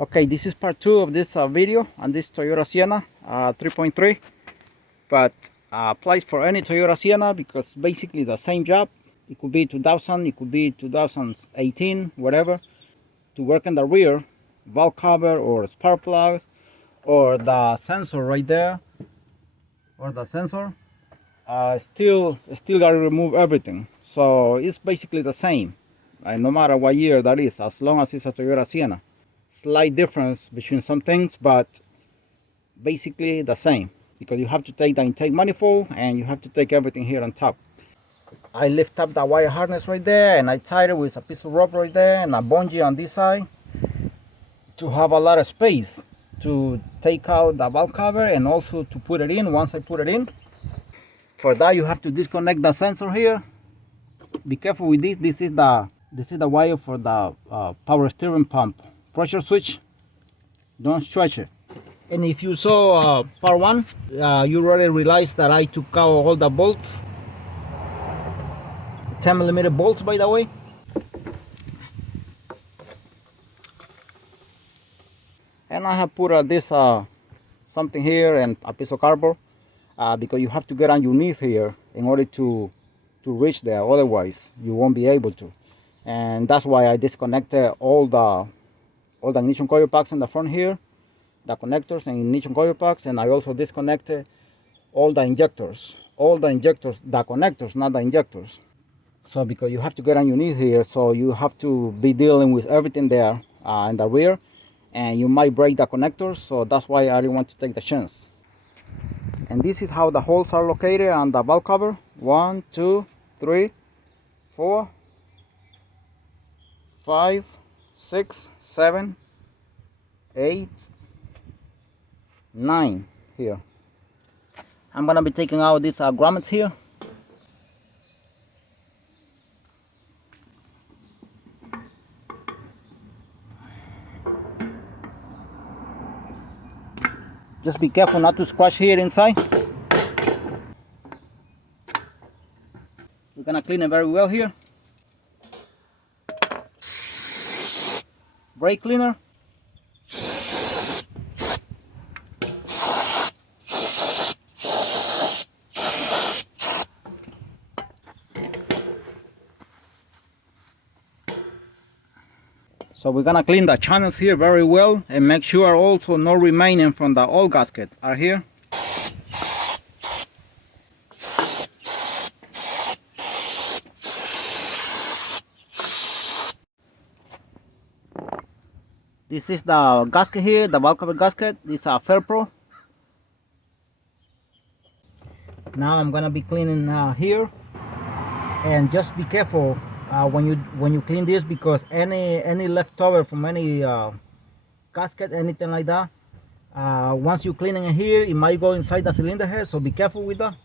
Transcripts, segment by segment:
Okay, this is part 2 of this video on this Toyota Sienna 3.3, but applies for any Toyota Sienna because basically the same job. It could be 2000, it could be 2018, whatever, to work in the rear, valve cover or spark plugs or the sensor right there, or the sensor. Still gotta remove everything. So it's basically the same, no matter what year that is, as long as it's a Toyota Sienna. Slight difference between some things, but basically the same, because you have to take the intake manifold and you have to take everything here on top. I lift up the wire harness right there and I tied it with a piece of rope right there and a bungee on this side to have a lot of space to take out the valve cover and also to put it in. Once I put it in, for that you have to disconnect the sensor here. Be careful with this. This is the wire for the power steering pump pressure switch. Don't stretch it. And if you saw part 1, you already realized that I took out all the bolts, 10mm bolts, by the way. And I have put this something here and a piece of cardboard because you have to get underneath here in order to reach there, otherwise you won't be able to. And that's why I disconnected all the ignition coil packs in the front here, the connectors and ignition coil packs, and I also disconnected all the injectors, the connectors, not the injectors. So because you have to get underneath here, so you have to be dealing with everything there in the rear, and you might break the connectors, so that's why I didn't want to take the chance. And this is how the holes are located on the valve cover. 1, 2, 3, 4, 5, 6, 7, 8, 9 here. I'm gonna be taking out these grommets here. Just be careful not to scratch here inside. We're gonna clean it very well here. Brake cleaner. So we're gonna clean the channels here very well and make sure also no remaining from the old gasket are here. This is the gasket here, the valve cover gasket. This is a Fairpro. Now I'm gonna be cleaning here, and just be careful when you clean this, because any leftover from any gasket, anything like that, once you're cleaning it here, it might go inside the cylinder head, so be careful with that.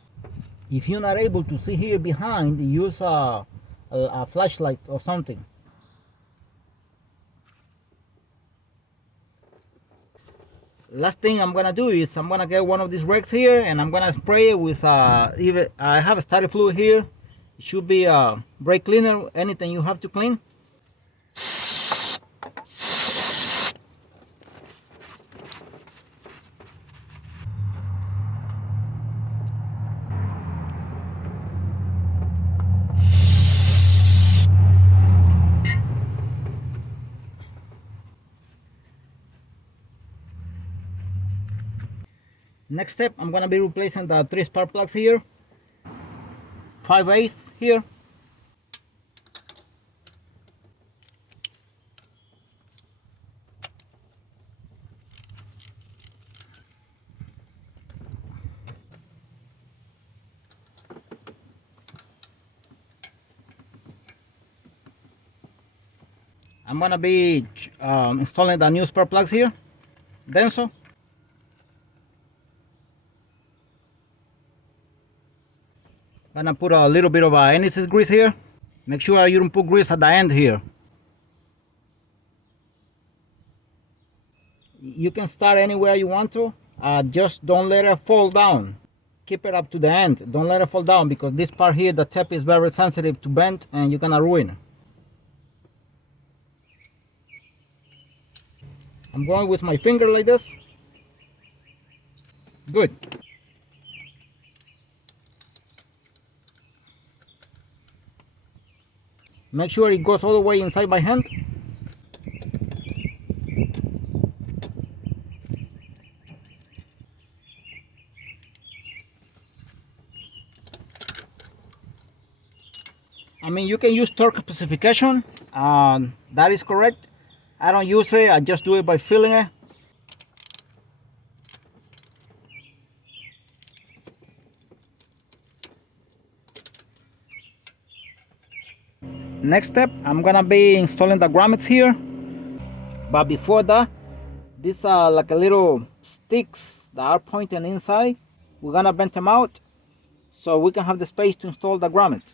If you're not able to see here behind, use a flashlight or something. Last thing I'm gonna do is I'm gonna get one of these rakes here and I'm gonna spray it with I have a starter fluid here. It should be a brake cleaner, anything you have to clean. Next step, I'm gonna be replacing the 3 spark plugs here, 5/8 here. I'm gonna be installing the new spark plugs here, Denso. Gonna put a little bit of anise grease here. Make sure you don't put grease at the end here. You can start anywhere you want to, just don't let it fall down. Keep it up to the end, don't let it fall down, because this part here, the tip is very sensitive to bend and you're gonna ruin it. I'm going with my finger like this. Good. Make sure it goes all the way inside my hand. I mean, you can use torque specification, that is correct. I don't use it, I just do it by feeling it. Next step, I'm gonna be installing the grommets here. But before that, these are like a little sticks that are pointing inside. We're gonna bend them out so we can have the space to install the grommets.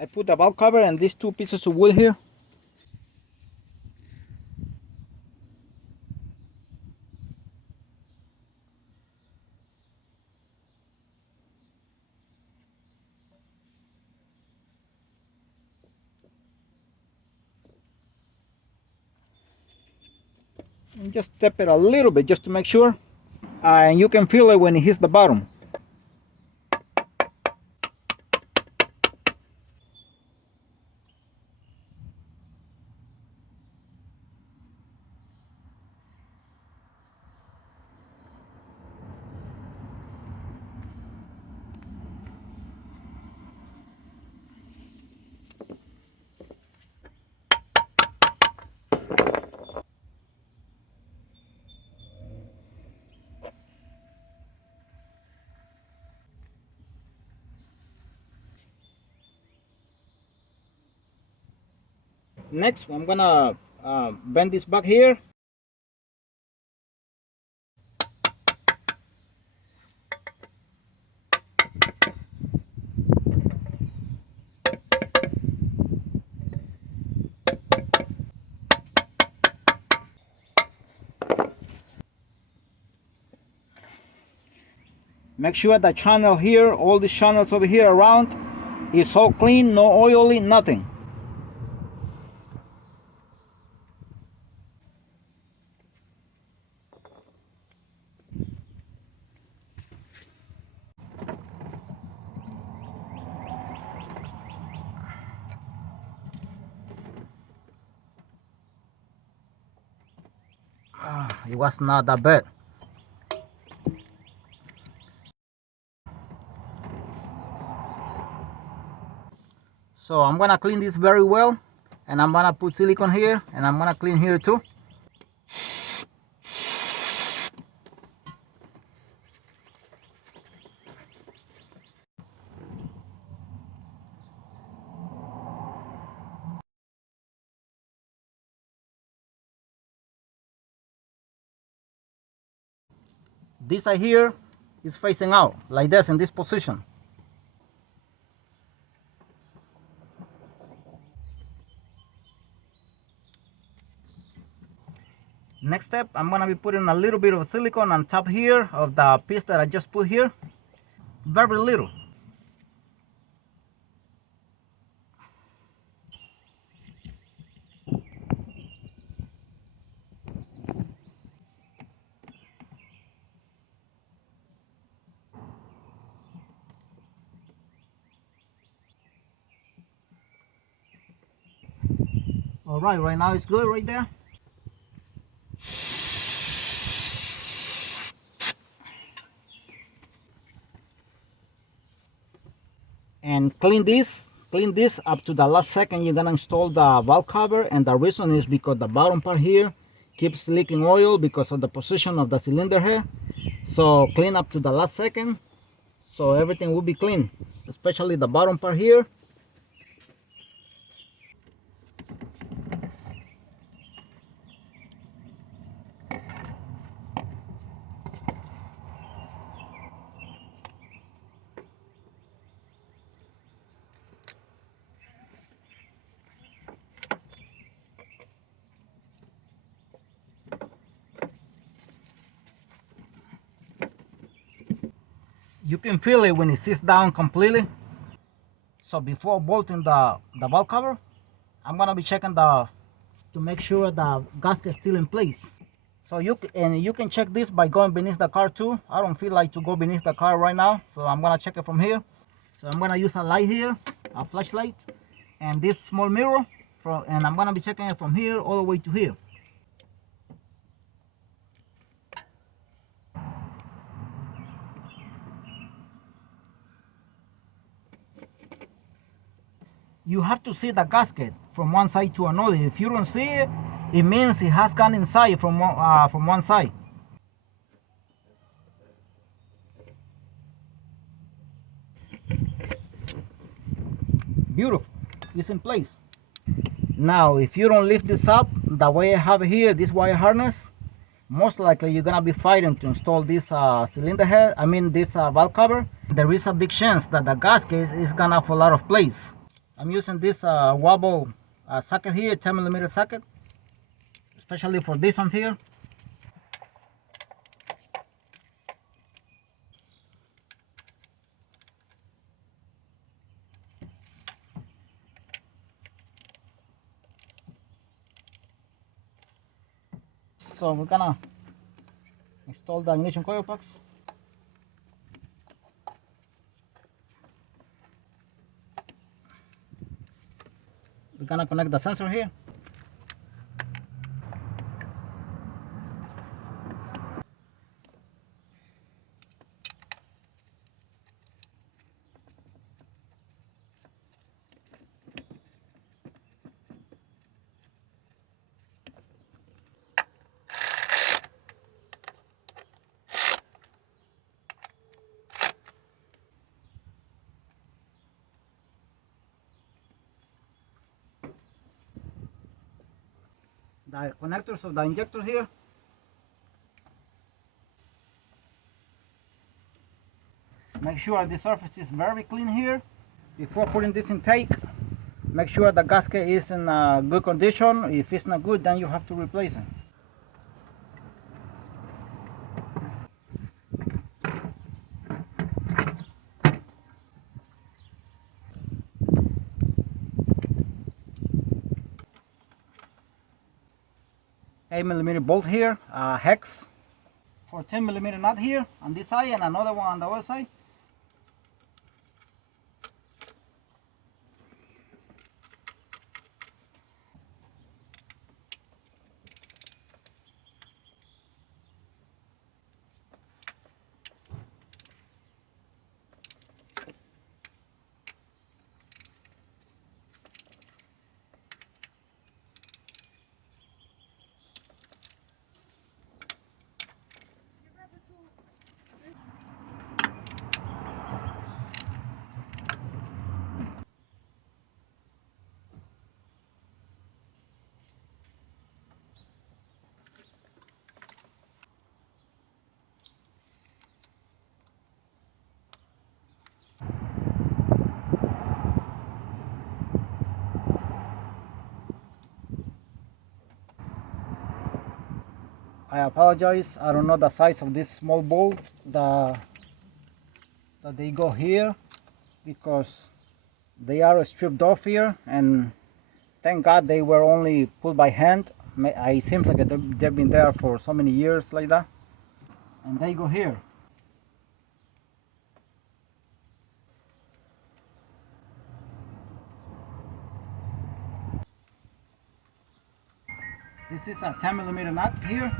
I put the valve cover and these two pieces of wood here. And just step it a little bit just to make sure. And you can feel it when it hits the bottom. Next, I'm gonna bend this back here. Make sure the channel here, all the channels over here around, is all clean, no oily, nothing. It was not that bad. So I'm gonna clean this very well, and I'm gonna put silicone here, and I'm gonna clean here too. This side here is facing out like this in this position. Next step, I'm gonna be putting a little bit of silicone on top here of the piece that I just put here. Very little. All right now it's good right there. And clean this up to the last second you're gonna install the valve cover, and the reason is because the bottom part here keeps leaking oil because of the position of the cylinder head. So clean up to the last second so everything will be clean, especially the bottom part here. You can feel it when it sits down completely. So before bolting the valve cover, I'm gonna be checking to make sure the gasket is still in place. So you can check this by going beneath the car too. I don't feel like to go beneath the car right now, so I'm gonna check it from here. So I'm gonna use a light here, a flashlight, and this small mirror, and I'm gonna be checking it from here all the way to here. You have to see the gasket from one side to another. If you don't see it, it means it has gone inside from one side. Beautiful, it's in place. Now if you don't lift this up the way I have here, this wire harness, most likely you're gonna be fighting to install this cylinder head, this valve cover. There is a big chance that the gasket is gonna fall out of place. I'm using this wobble socket here, 10mm socket, especially for this one here. So we're gonna install the ignition coil packs. We're gonna connect the sensor here. The connectors of the injector here. Make sure the surface is very clean here. Before putting this intake, make sure the gasket is in good condition. If it's not good, then you have to replace it. $8mm bolt here, hex, 14mm nut here on this side and another one on the other side. I apologize, I don't know the size of this small bolt that they go here, because they are stripped off here, and thank God they were only put by hand. It seems like they've been there for so many years like that, and they go here. This is a 10mm nut here.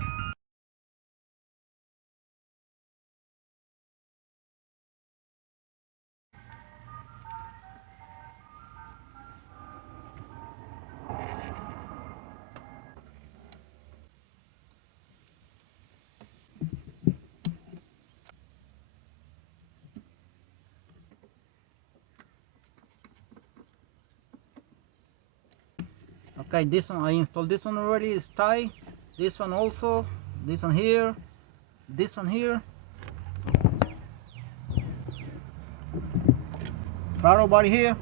Okay, this one I installed. This one already is tight. This one also. This one here. This one here. Throttle body here.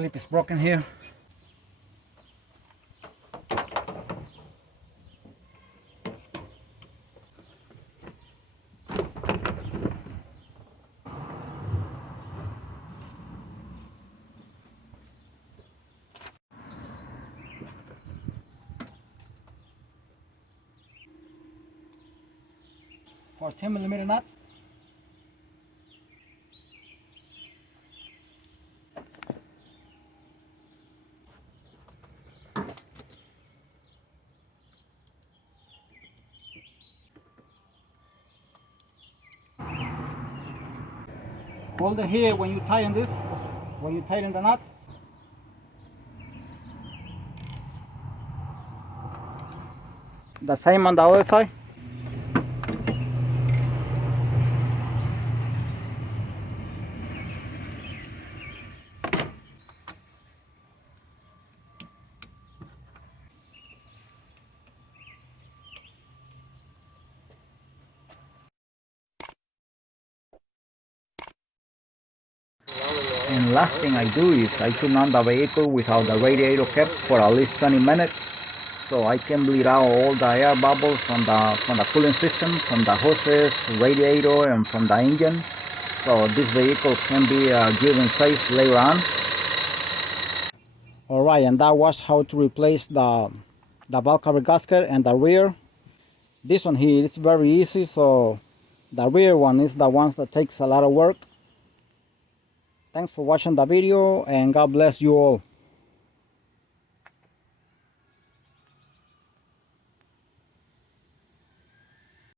clip is broken here. For 10mm nut. Hold it here when you tighten this, when you tighten the nut. The same on the other side. And last thing I do is I turn on the vehicle without the radiator kept for at least 20 minutes, so I can bleed out all the air bubbles from the cooling system, from the hoses, radiator, and from the engine, so this vehicle can be given safe later on. Alright, and that was how to replace the valve cover gasket and the rear. This one here is very easy, so the rear one is the ones that takes a lot of work. Thanks for watching the video, and God bless you all.